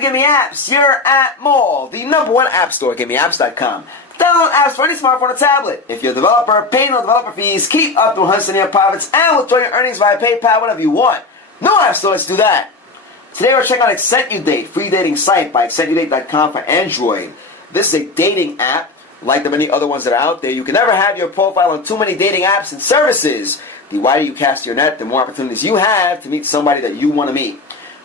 to GiveMeApps, your app mall, the #1 app store, GiveMeApps.com. Download apps for any smartphone or tablet. If you're a developer, pay no developer fees, keep up to 100% of your profits, and withdraw your earnings via PayPal whenever you want. No app stores do that. Today we're checking out Accentudate, free dating site by Accentudate.com for Android. This is a dating app. Like the many other ones that are out there, you can never have your profile on too many dating apps and services. The wider you cast your net, the more opportunities you have to meet somebody that you want to meet.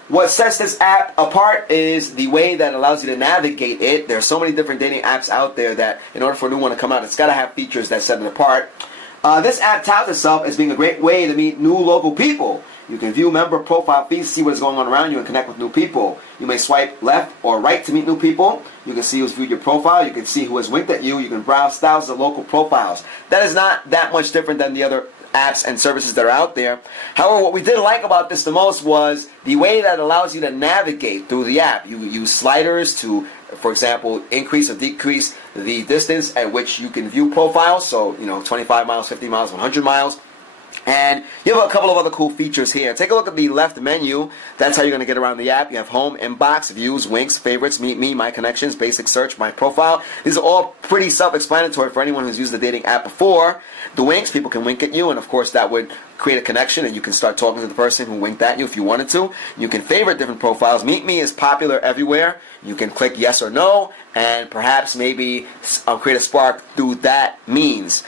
What sets this app apart is the way that it allows you to navigate it. There are so many different dating apps out there that in order for a new one to come out, it's got to have features that set it apart. This app touts itself as being a great way to meet new local people. You can view member profile feeds, see what is going on around you, and connect with new people. You may swipe left or right to meet new people. You can see who's viewed your profile. You can see who has winked at you. You can browse thousands of local profiles. That is not that much different than the other apps and services that are out there. However, what we did like about this the most was the way that it allows you to navigate through the app. You use sliders to, for example, increase or decrease the distance at which you can view profiles. So, 25 miles, 50 miles, 100 miles. And you have a couple of other cool features here. Take a look at the left menu. That's how you're going to get around the app. You have home, inbox, views, winks, favorites, meet me, my connections, basic search, my profile. These are all pretty self-explanatory for anyone who's used the dating app before. The winks, people can wink at you, and of course that would create a connection, and you can start talking to the person who winked at you if you wanted to. You can favorite different profiles. Meet me is popular everywhere. You can click yes or no, and perhaps maybe create a spark through that means.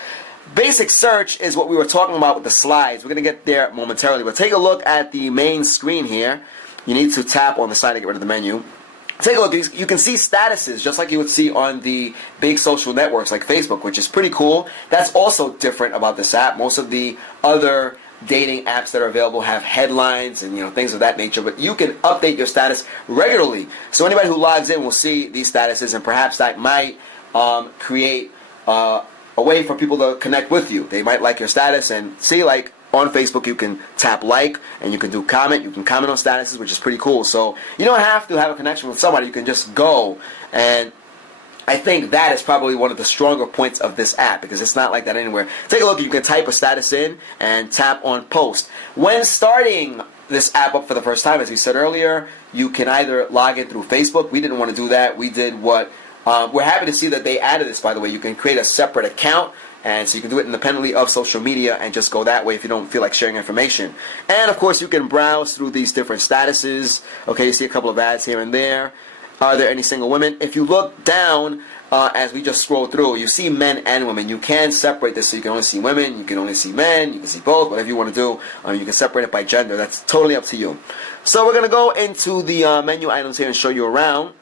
Basic search is what we were talking about with the slides. We're going to get there momentarily, but take a look at the main screen here. You need to tap on the side to get rid of the menu. Take a look. You can see statuses just like you would see on the big social networks like Facebook, which is pretty cool. That's also different about this app. Most of the other dating apps that are available have headlines and things of that nature, but you can update your status regularly. So anybody who logs in will see these statuses, and perhaps that might create a way for people to connect with you. They might like your status and see, like on Facebook, you can tap like and you can do comment. You can comment on statuses, which is pretty cool. So you don't have to have a connection with somebody. You can just go, and I think that is probably one of the stronger points of this app because it's not like that anywhere. Take a look. You can type a status in and tap on post. When starting this app up for the first time, as we said earlier, you can either log in through Facebook. We didn't want to do that. We did what we're happy to see that they added this, by the way. You can create a separate account, and so you can do it independently of social media and just go that way if you don't feel like sharing information. And, of course, you can browse through these different statuses. Okay, you see a couple of ads here and there. Are there any single women? If you look down as we just scroll through, you see men and women. You can separate this so you can only see women, you can only see men, you can see both, whatever you want to do. You can separate it by gender. That's totally up to you. So we're going to go into the menu items here and show you around.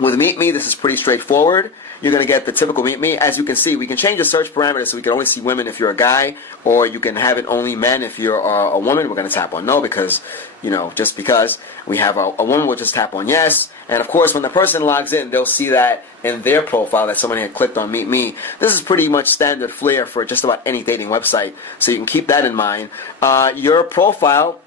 With Meet Me, this is pretty straightforward. You're going to get the typical Meet Me. As you can see, we can change the search parameters so we can only see women if you're a guy, or you can have it only men if you're a woman. We're going to tap on no because, just because. We have a woman, we'll just tap on yes. And of course, when the person logs in, they'll see that in their profile that somebody had clicked on Meet Me. This is pretty much standard flair for just about any dating website, so you can keep that in mind. Your profile,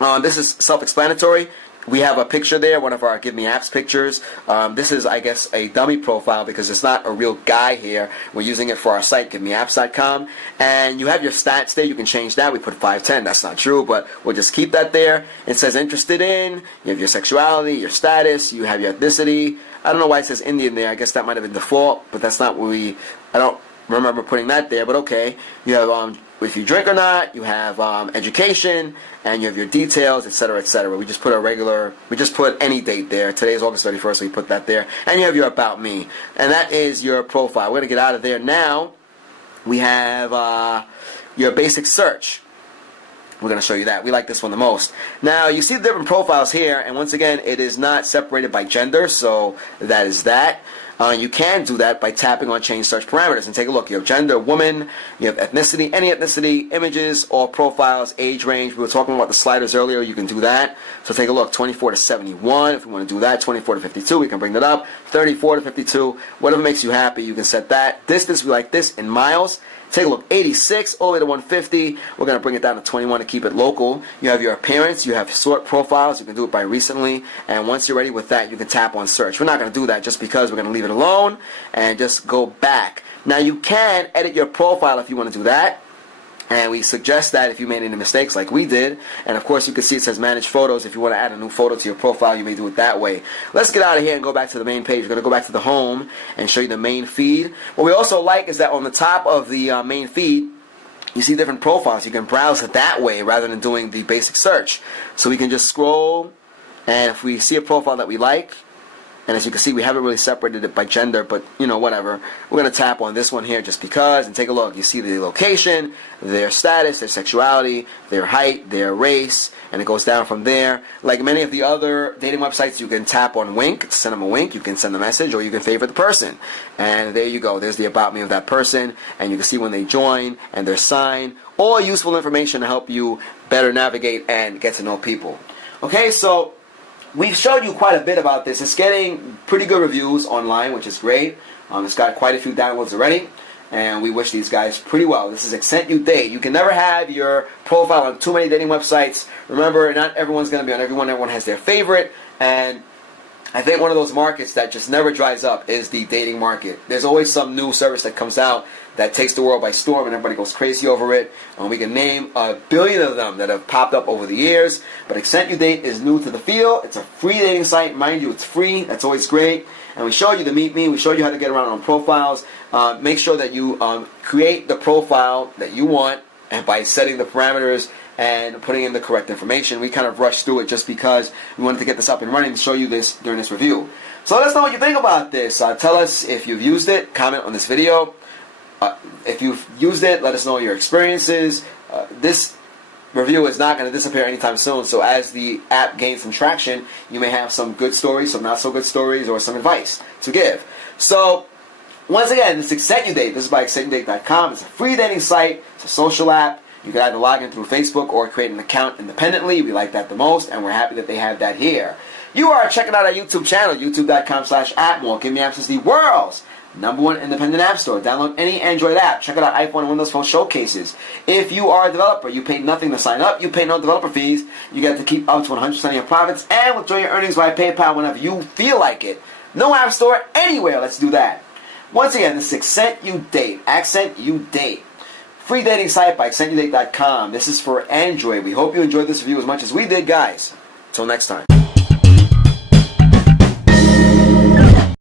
this is self-explanatory. We have a picture there, one of our GiveMeApps pictures. This is, I guess, a dummy profile because it's not a real guy here. We're using it for our site, GiveMeApps.com. And you have your stats there. You can change that. We put 510. That's not true, but we'll just keep that there. It says interested in. You have your sexuality, your status. You have your ethnicity. I don't know why it says Indian there. I guess that might have been default, but that's not what I don't remember putting that there, but okay. You have if you drink or not, you have education, and you have your details, etc., etc. We just put any date there. Today is August 31st, so we put that there. And you have your About Me. And that is your profile. We're going to get out of there now. We have your basic search. We're going to show you that. We like this one the most. Now, you see the different profiles here, and once again, it is not separated by gender, so that is that. You can do that by tapping on Change Search Parameters. And take a look. You have gender, woman, you have ethnicity, any ethnicity, images, all profiles, age range. We were talking about the sliders earlier. You can do that. So take a look. 24 to 71, if we want to do that. 24 to 52, we can bring that up. 34 to 52, whatever makes you happy, you can set that. Distance, we like this in miles. Take a look, 86 all the way to 150. We're going to bring it down to 21 to keep it local. You have your appearance. You have sort profiles. You can do it by recently. And once you're ready with that, you can tap on search. We're not going to do that just because we're going to leave it alone and just go back. Now, you can edit your profile if you want to do that. And we suggest that if you made any mistakes like we did, and of course you can see it says manage photos. If you want to add a new photo to your profile, you may do it that way. Let's get out of here and go back to the main page. We're going to go back to the home and show you the main feed. What we also like is that on the top of the main feed, you see different profiles. You can browse it that way rather than doing the basic search. So we can just scroll, and if we see a profile that we like, and as you can see, we haven't really separated it by gender, but, you know, whatever. We're going to tap on this one here just because and take a look. You see the location, their status, their sexuality, their height, their race, and it goes down from there. Like many of the other dating websites, you can tap on wink to send them a wink. You can send a message, or you can favorite the person. And there you go. There's the about me of that person, and you can see when they join and their sign. All useful information to help you better navigate and get to know people. Okay, so we've showed you quite a bit about this. It's getting pretty good reviews online, which is great. It's got quite a few downloads already, and we wish these guys pretty well. This is Accentudate. You can never have your profile on too many dating websites. Remember, not everyone's going to be on everyone. Everyone has their favorite, and I think one of those markets that just never dries up is the dating market. There's always some new service that comes out that takes the world by storm, and everybody goes crazy over it. We can name a billion of them that have popped up over the years, but Accentudate is new to the field. It's a free dating site. Mind you, it's free. That's always great. And we showed you the Meet Me. We showed you how to get around on profiles. Make sure that you create the profile that you want, and by setting the parameters and putting in the correct information. We kind of rushed through it just because we wanted to get this up and running and show you this during this review. So let us know what you think about this. Tell us if you've used it. Comment on this video. If you've used it, let us know your experiences. This review is not going to disappear anytime soon, so as the app gains some traction, you may have some good stories, some not so good stories, or some advice to give. So, once again, this is Accentudate. This is by Accentudate.com. It's a free dating site. It's a social app. You can either log in through Facebook or create an account independently. We like that the most, and we're happy that they have that here. You are checking out our YouTube channel, youtube.com/appmore. GiveMeApps is the world's #1 independent app store. Download any Android app. Check out our iPhone and Windows Phone showcases. If you are a developer, you pay nothing to sign up. You pay no developer fees. You get to keep up to 100% of your profits and withdraw your earnings via PayPal whenever you feel like it. No app store anywhere. Let's do that. Once again, this is Accentudate. Accentudate. Free dating site by Accentudate.com. This is for Android. We hope you enjoyed this review as much as we did, guys. Until next time.